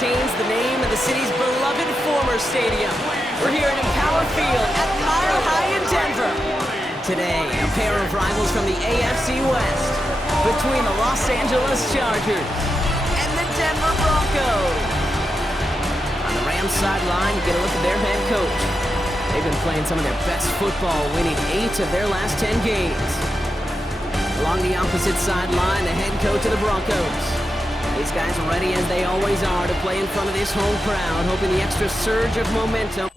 retains the name of the city's beloved former stadium. We're here at Empower Field at Mile High in Denver. Today, a pair of rivals from the AFC West between the Los Angeles Chargers and the Denver Broncos. On the Rams sideline, you get a look at their head coach. They've been playing some of their best football, winning 8 of their last 10 games. Along the opposite sideline, the head coach of the Broncos. These guys are ready as they always are to play in front of this home crowd, hoping the extra surge of momentum.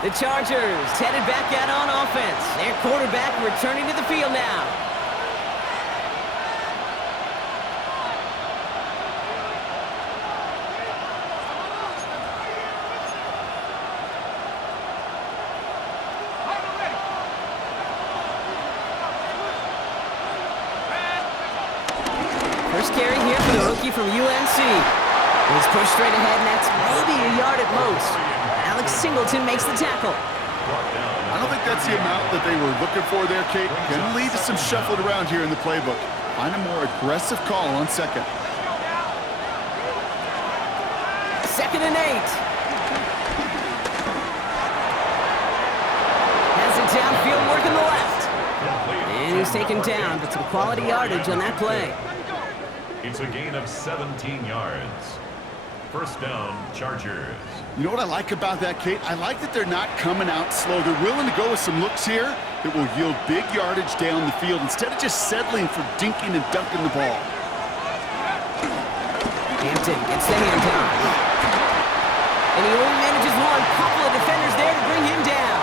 The Chargers headed back out on offense. Their quarterback returning to the field now. First carry here for the rookie from UNC. He's pushed straight ahead, and that's maybe a yard at most. Alex Singleton makes the tackle. I don't think that's the amount that they were looking for there, Kate. Can lead to some shuffled around here in the playbook. Find a more aggressive call on second. 2nd and 8. Has it downfield, working the left. And he's taken down, but some quality yardage on that play. It's a gain of 17 yards. First down, Chargers. You know what I like about that, Kate? I like that they're not coming out slow. They're willing to go with some looks here that will yield big yardage down the field instead of just settling for dinking and dunking the ball. Hampton gets the handoff. And he only manages one. Couple of defenders there to bring him down.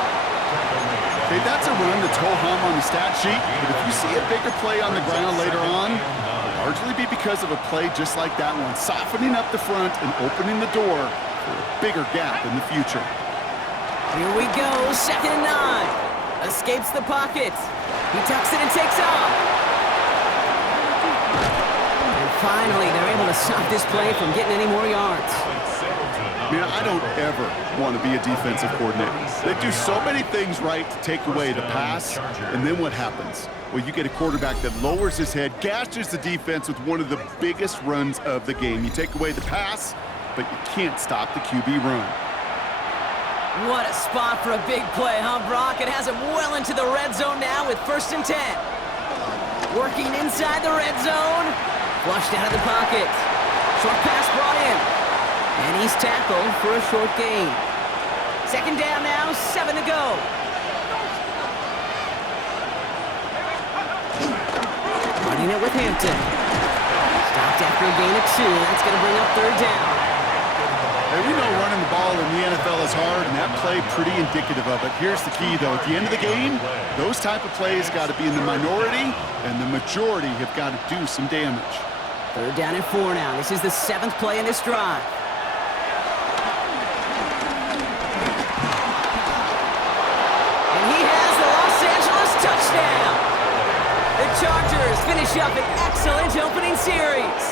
Okay, that's a run that's ho-hum on the stat sheet, but if you see a bigger play on the ground later on, largely be because of a play just like that one, softening up the front and opening the door for a bigger gap in the future. Here we go, 2nd and 9. Escapes the pocket. He tucks it and takes off. And finally, they're able to stop this play from getting any more yards. Man, I don't ever want to be a defensive coordinator. They do so many things right to take away the pass, and then what happens? Well, you get a quarterback that lowers his head, gashes the defense with one of the biggest runs of the game. You take away the pass, but you can't stop the QB run. What a spot for a big play, huh, Brock? It has him well into the red zone now with 1st and 10. Working inside the red zone. Flushed out of the pocket. Short pass brought in. And he's tackled for a short gain. 2nd down now, 7 to go. Running it with Hampton. Stopped after a gain of 2. That's going to bring up 3rd down. Hey, we know running the ball in the NFL is hard, and that play pretty indicative of it. Here's the key, though. At the end of the game, those type of plays got to be in the minority, and the majority have got to do some damage. 3rd down and 4 now. This is the 7th play in this drive. And he has the Los Angeles touchdown. The Chargers finish up an excellent opening series.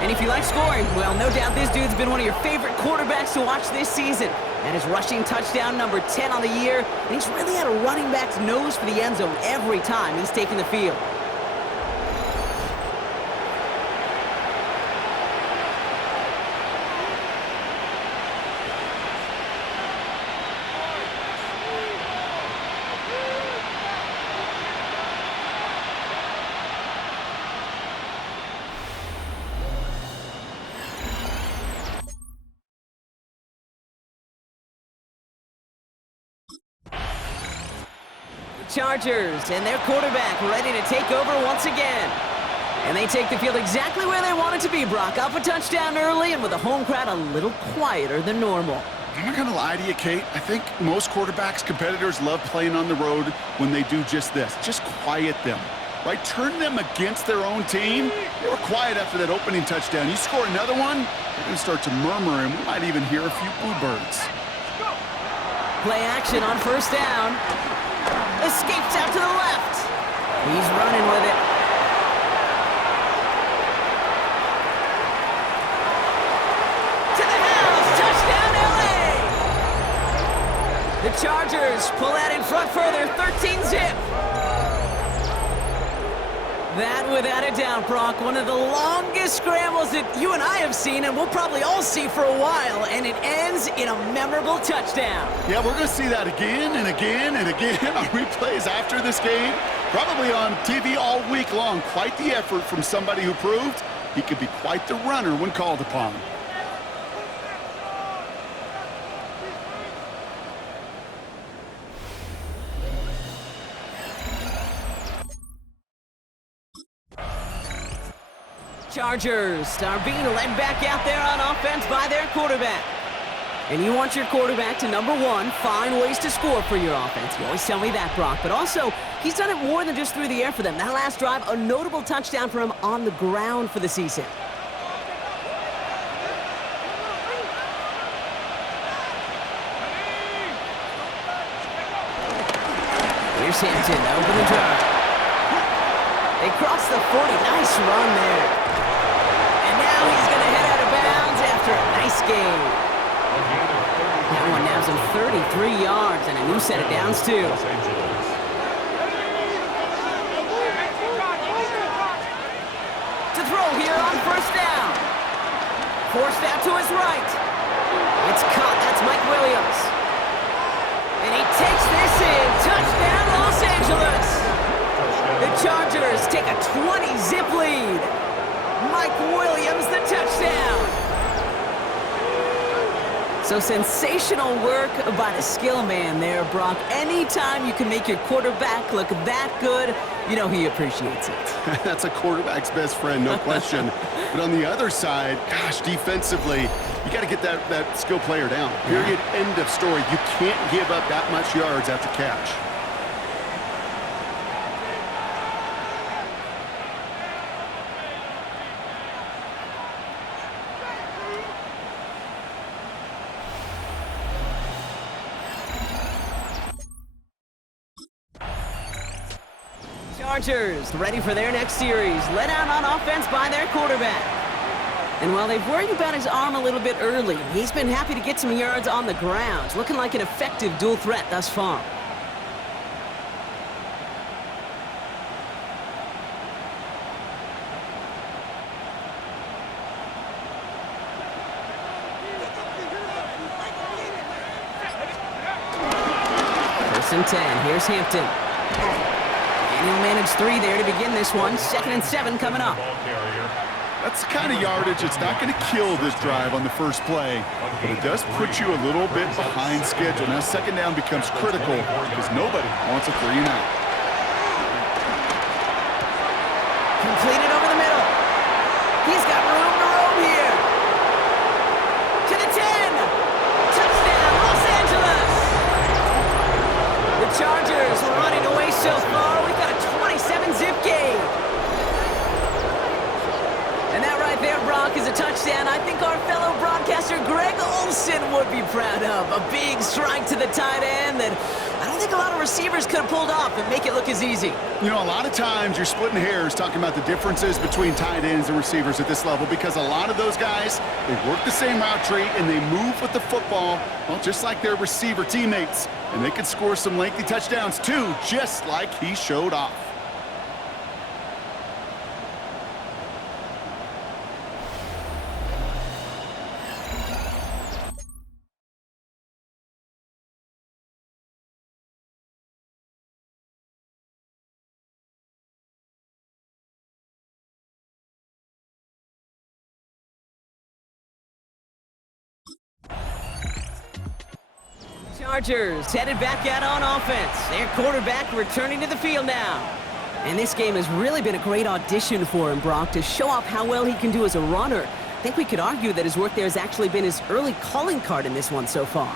And if you like scoring, well, no doubt this dude's been one of your favorite quarterbacks to watch this season. That is rushing touchdown number 10 on the year, and he's really had a running back's nose for the end zone every time he's taken the field. Chargers and their quarterback ready to take over once again. And they take the field exactly where they want it to be, Brock. Up a touchdown early and with a home crowd a little quieter than normal. I'm not going to lie to you, Kate. I think most quarterbacks, competitors love playing on the road when they do just this. Just quiet them, right? Turn them against their own team. They were quiet after that opening touchdown. You score another one, they're going to start to murmur, and we might even hear a few bluebirds. Play action on 1st down. Escapes out to the left. He's running with it. To the house. Touchdown, LA. The Chargers pull that in front further. 13-zip. That, without a doubt, Brock, one of the longest scrambles that you and I have seen, and we'll probably all see for a while, and it ends in a memorable touchdown. Yeah, we're going to see that again and again and again on replays after this game, probably on TV all week long. Quite the effort from somebody who proved he could be quite the runner when called upon. Chargers are being led back out there on offense by their quarterback. And you want your quarterback to, number one, find ways to score for your offense. You always tell me that, Brock. But also, he's done it more than just through the air for them. That last drive, a notable touchdown for him on the ground for the season. Here's Hampton, open the drive. They cross the 40. Nice run there. Now he's going to head out of bounds after a nice game. That one nabs him 33 yards and a new set of downs, too. To throw here on first down. Forced out to his right. It's caught. That's Mike Williams. And he takes this in. Touchdown, Los Angeles. The Chargers take a 20-zip lead. Mike Williams, the touchdown. So sensational work by the skill man there, Brock. Anytime you can make your quarterback look that good, you know he appreciates it. That's a quarterback's best friend, no question. But on the other side, gosh, defensively, you got to get that skill player down. Period, end of story. You can't give up that much yards after catch. Chargers ready for their next series, led out on offense by their quarterback. And while they've worried about his arm a little bit early, he's been happy to get some yards on the ground, looking like an effective dual threat thus far. First and 10, here's Hampton. And he'll manage 3 there to begin this one. 2nd and 7 coming up. That's the kind of yardage it's not going to kill this drive on the first play, but it does put you a little bit behind schedule. Now second down becomes critical because nobody wants a 3-and-out. Completed over the middle. He's got room to roam here. To the 10. Touchdown, Los Angeles. The Chargers are running away so far. We've got a 27-zip game. And that right there, Brock, is a touchdown I think our fellow broadcaster Greg Olsen would be proud of. A big strike to the tight end that I don't think a lot of receivers could have pulled off and make it look as easy. You know, a lot of times you're splitting hairs talking about the differences between tight ends and receivers at this level because a lot of those guys, they work the same route tree and they move with the football, well, just like their receiver teammates. And they can score some lengthy touchdowns too, just like he showed off. Chargers headed back out on offense. Their quarterback returning to the field now. And this game has really been a great audition for him, Brock, to show off how well he can do as a runner. I think we could argue that his work there has actually been his early calling card in this one so far.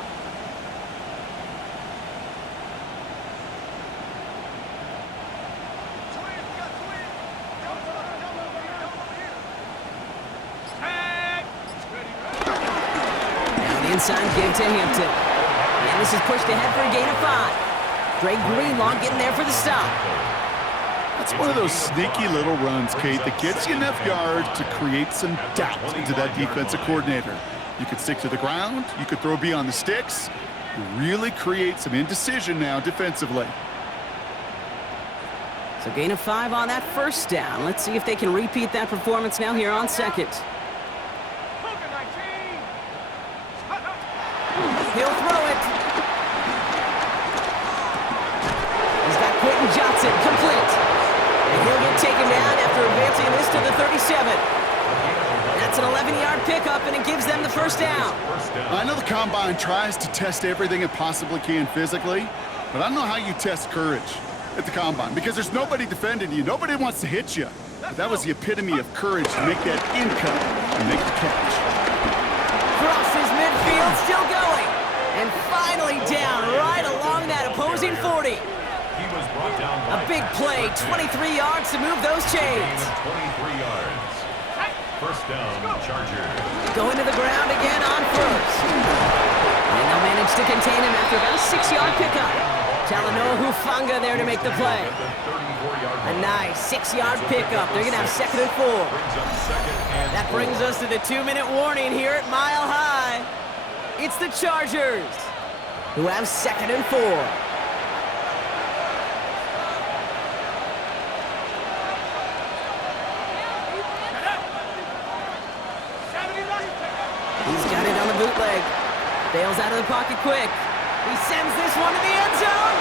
Now an inside give to Hampton. And this is pushed ahead for a gain of 5. Dre Greenlaw getting there for the stop. That's one of those sneaky little runs, Kate, that gets you enough yards to create some doubt into that defensive coordinator. You could stick to the ground. You could throw beyond the sticks. You really create some indecision now defensively. So gain of 5 on that first down. Let's see if they can repeat that performance now here on second. He'll throw it. He's got Quentin Johnson, complete. And he'll get taken down after advancing this to the 37. That's an 11-yard pickup, and it gives them the first down. I know the Combine tries to test everything it possibly can physically, but I don't know how you test courage at the Combine, because there's nobody defending you. Nobody wants to hit you. But that was the epitome of courage to make that in cut and make the catch. Crosses midfield, still going. And finally down right along that opposing 40. He was brought down by A big play, 23 yards to move those chains. 23 yards. First down, Chargers. Going to the ground again on first. And they'll manage to contain him after about a 6-yard pickup. Talanoa Hufanga there to make the play. A nice 6-yard pickup. They're going to have 2nd and 4. That brings us to the 2-minute warning here at Mile High. It's the Chargers who have 2nd and 4. He's got it on the bootleg. Bails out of the pocket quick. He sends this one to the end zone.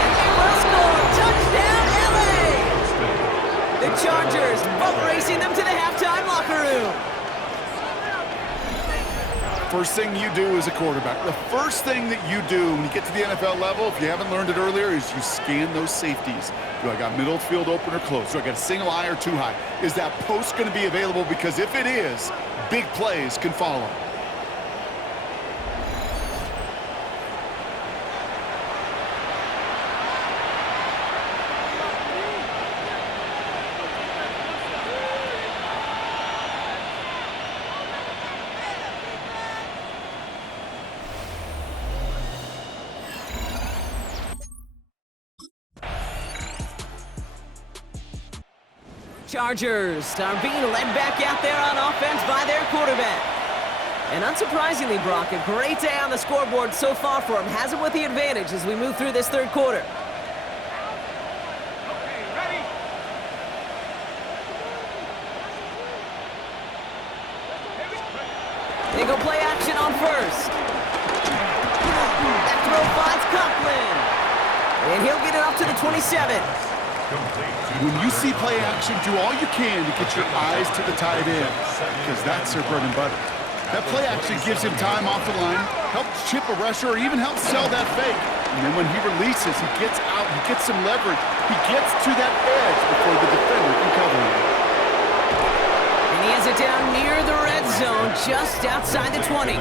And they will score. Touchdown, LA! The Chargers boat racing them to the halftime locker room. First thing you do as a quarterback, the first thing that you do when you get to the NFL level, if you haven't learned it earlier, is you scan those safeties. Do I got middle field open or close? Do I got a single high or 2 high? Is that post going to be available? Because if it is, big plays can follow. Chargers are being led back out there on offense by their quarterback. And unsurprisingly, Brock, a great day on the scoreboard so far for him. Has him with the advantage as we move through this third quarter. They go play action on first. That throw finds Conklin. And he'll get it up to the 27. When you see play action, do all you can to get your eyes to the tight end, because that's their bread and butter. That play action gives him time off the line, helps chip a rusher, or even helps sell that fake. And then when he releases, he gets out, he gets some leverage. He gets to that edge before the defender can cover him. And he has it down near the red zone, just outside the 20.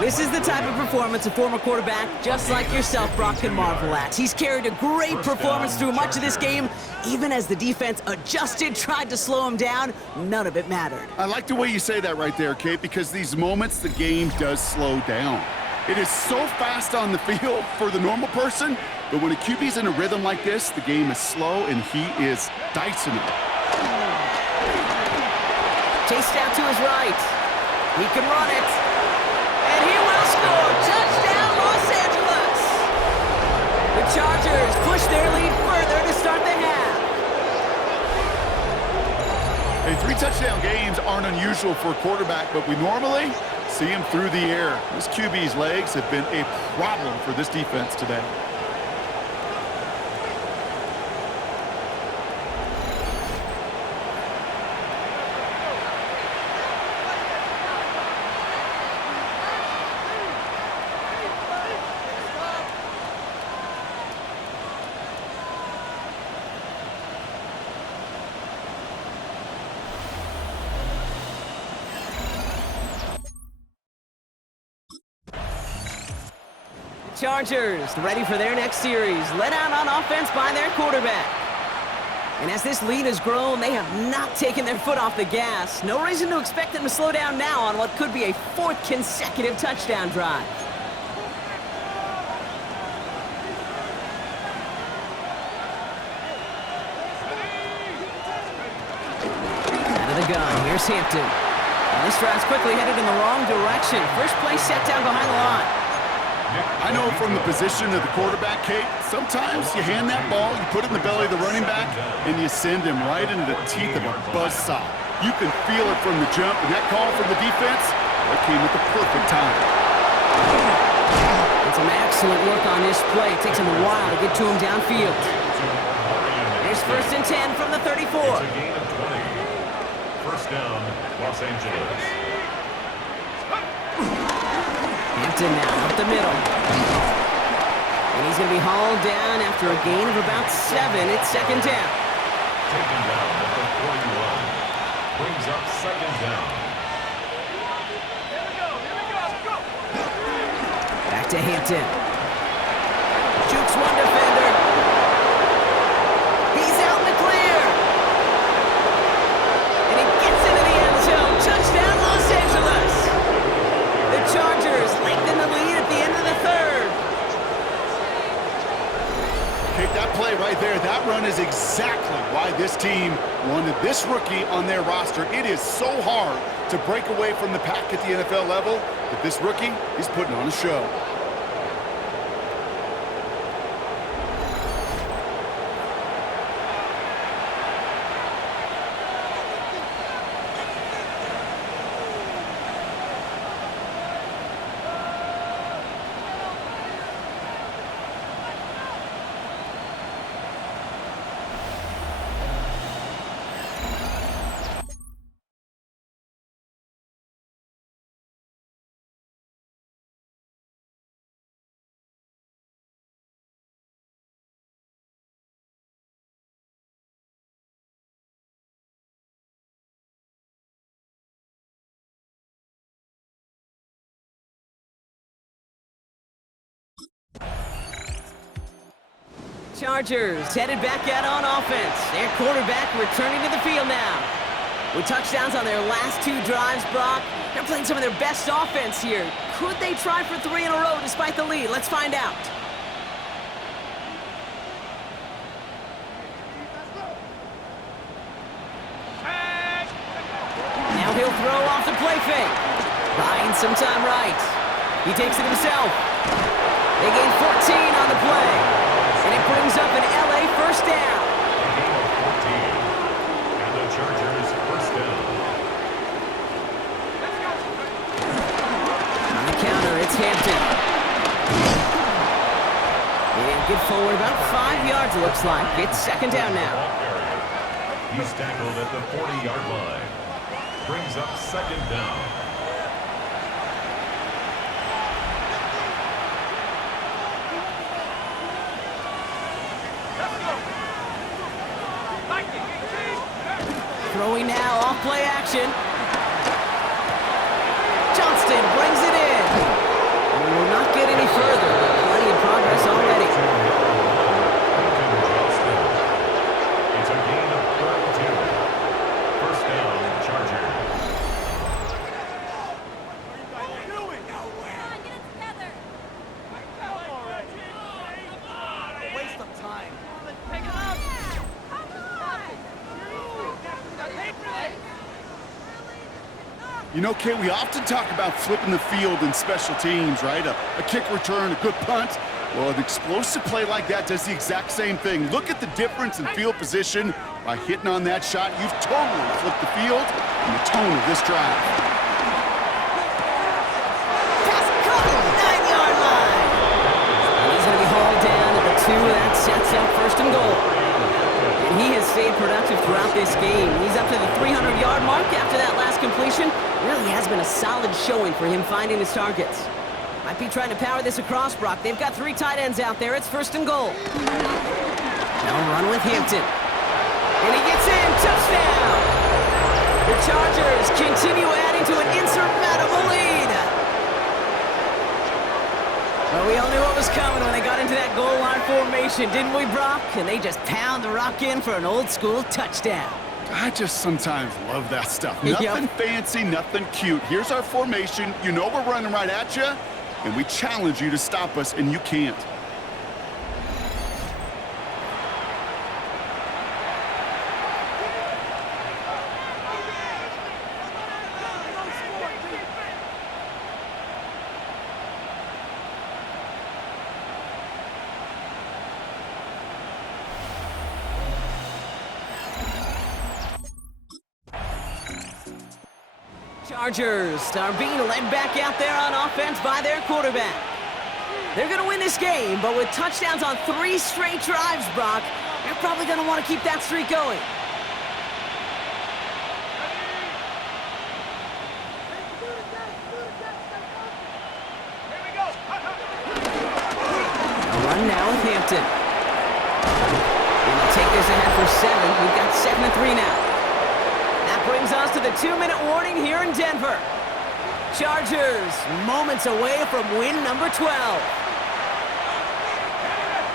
This is the type of performance a former quarterback, just like yourself, Brock, can marvel at. He's carried a great performance through much of this game. Even as the defense adjusted, tried to slow him down, none of it mattered. I like the way you say that right there, Kate, because these moments, the game does slow down. It is so fast on the field for the normal person, but when a QB's in a rhythm like this, the game is slow, and he is dicing it. Chased out to his right. He can run it. And he will score. Touchdown, Los Angeles. The Chargers push their lead further to start the half. Hey, 3 touchdown games aren't unusual for a quarterback, but we normally see him through the air. This QB's legs have been a problem for this defense today. Chargers ready for their next series, led out on offense by their quarterback. And as this lead has grown, they have not taken their foot off the gas. No reason to expect them to slow down now on what could be a 4th consecutive touchdown drive. Out of the gun, here's Hampton. And this drive's quickly headed in the wrong direction. First play set down behind the line. I know from the position of the quarterback, Kate, sometimes you hand that ball, you put it in the belly of the running back, and you send him right into the teeth of a buzzsaw. You can feel it from the jump, and that call from the defense, that came at the perfect time. And some excellent work on this play. It takes him a while to get to him downfield. Here's 1st and 10 from the 34. It's a gain of 20. First down, Los Angeles. Hampton now up the middle. And he's going to be hauled down after a gain of about 7. It's 2nd down. Taken down at the 41. Brings up 2nd down. Back to Hampton. Jukes one defender. He's out in the clear. And he gets into the end zone. Touchdown, Los Angeles. The Chargers lengthen the lead at the end of the 3rd. Kate, that play right there, that run is exactly why this team wanted this rookie on their roster. It is so hard to break away from the pack at the NFL level, but this rookie is putting on a show. Chargers headed back out on offense. Their quarterback returning to the field now. With touchdowns on their last 2 drives, Brock, they're playing some of their best offense here. Could they try for 3 in a row despite the lead? Let's find out. Now he'll throw off the play fake. Buying some time right. He takes it himself. They gain 14 on the play. And it brings up an LA 1st down. A gain of 14. And the Chargers 1st down. On the counter, it's Hampton. And get forward about 5 yards, it looks like. It's 2nd down now. He's tackled at the 40-yard line. Brings up 2nd down. Throwing now, off play action. Johnston brings it in. And we will not get any further. Plenty of progress already. It's a gain of 32. 1st down, Chargers. Waste of time. You know, Kate, we often talk about flipping the field in special teams, right? A kick return, a good punt. Well, an explosive play like that does the exact same thing. Look at the difference in field position. By hitting on that shot, you've totally flipped the field and the tone of this drive. Pass caught, 9-yard line. And he's going to be hauled down at the 2. That sets up 1st and goal. And he has stayed productive throughout this game. He's up to the 300-yard mark after that last completion. Really has been a solid showing for him finding his targets. Might be trying to power this across, Brock. They've got 3 tight ends out there. It's 1st and goal. They'll run with Hampton. And he gets in. Touchdown! The Chargers continue adding to an insurmountable lead. Well, we all knew what was coming when they got into that goal line formation, didn't we, Brock? And they just pound the rock in for an old-school touchdown. I just sometimes love that stuff. Yep. Nothing fancy, nothing cute. Here's our formation. You know we're running right at you, and we challenge you to stop us, and you can't. Chargers are being led back out there on offense by their quarterback. They're going to win this game, but with touchdowns on 3 straight drives, Brock, they're probably going to want to keep that streak going. A run now with Hampton. And they'll take this ahead for 7. We've got 7-3 now. That brings us to the 2-minute warning here in Denver. Chargers moments away from win number 12.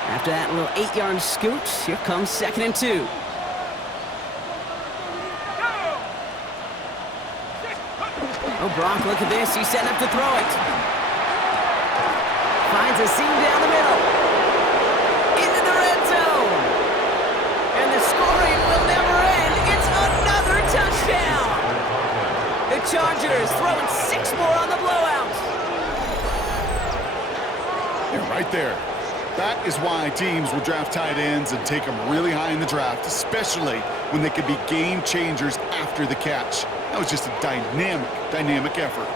After that little 8-yard scoot, here comes 2nd and 2. Oh, Brock, look at this. He's setting up to throw it. Finds a seam down the middle. Into the red zone. And the scoring will never end. It's another touchdown. The Chargers throwing 6 more on the blowout. Yeah, right there. That is why teams will draft tight ends and take them really high in the draft, especially when they can be game changers after the catch. That was just a dynamic effort.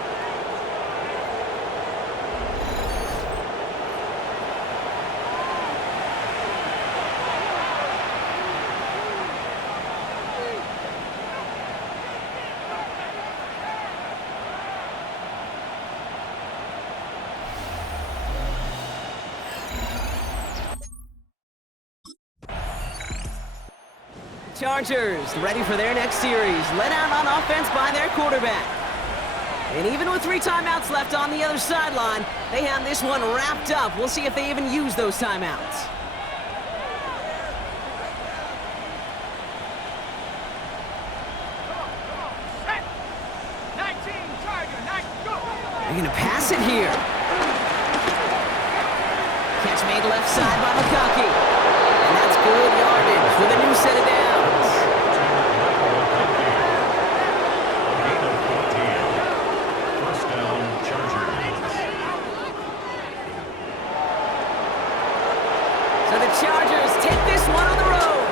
Chargers ready for their next series, led out on offense by their quarterback. And even with 3 timeouts left on the other sideline, they have this one wrapped up. We'll see if they even use those timeouts. They're going to pass it here. Catch made left side by McConkey. And that's good yardage with a new set of downs. First down, Chargers. So the Chargers take this one on the road.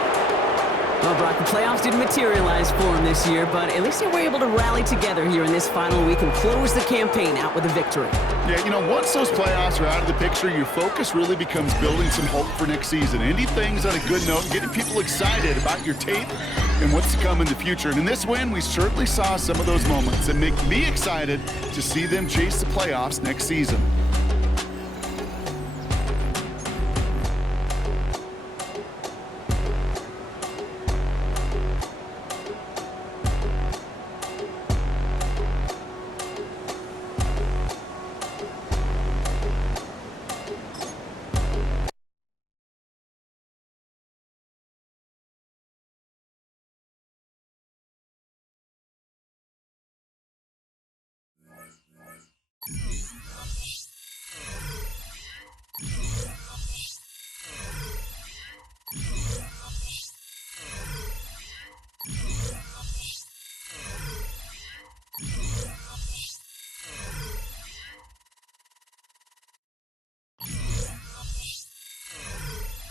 Well, Brock, the playoffs didn't materialize for them this year, but at least they were able to rally together here in this final week and close the campaign out with a victory. Yeah, you know, once those playoffs are out of the picture, your focus really becomes building some hope for next season. Ending things on a good note and getting people excited about your tape and what's to come in the future. And in this win, we certainly saw some of those moments that make me excited to see them chase the playoffs next season.